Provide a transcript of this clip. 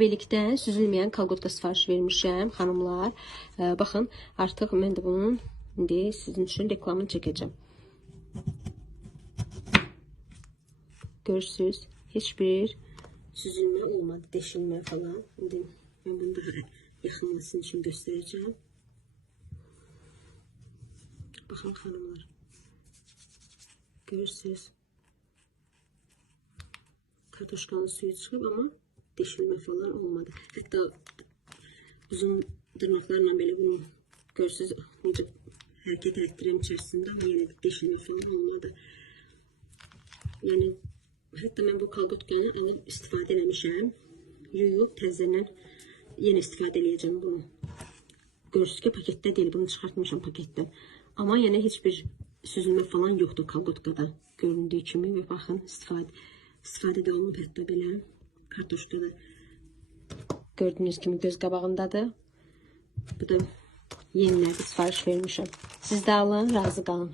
Belikdə süzülməyən kalqotka sifariş vermişəm xanımlar. Baxın, artıq mən də bunun indi sizin üçün reklamını çəkəcəm. Görürsünüz, heç bir süzülmə olmadı, deşilmə falan. İndi mən bunu daha yaxından sizin üçün göstərəcəm. Baxın xanımlar. Görürsünüz. Kartoşkanın suyu çıxıb, amma deşilmə falan olmadı. Hətta uzun dırnaqlarla belə bunu görürsünüz, necə hərəkət etdirəm içərisində, amma yenə deşilmə falan olmadı. Yəni, hətta mən bu kalqotkanı alıb istifadə eləmişəm. Yuyub, təzədən yenə istifadə eləyəcəm bunu. Görürsünüz ki, paketdə deyil, bunu çıxartmışam paketdən. Amma yenə heç bir süzülmə falan yoxdur kalqotkada göründüyü kimi. Və baxın, istifadə də olunub hətta belə. Kartoşka da gördüğünüz kimi göz qabağındadır. Bu da yenilərdə sifariş vermişəm. Siz də alın, razı qalın.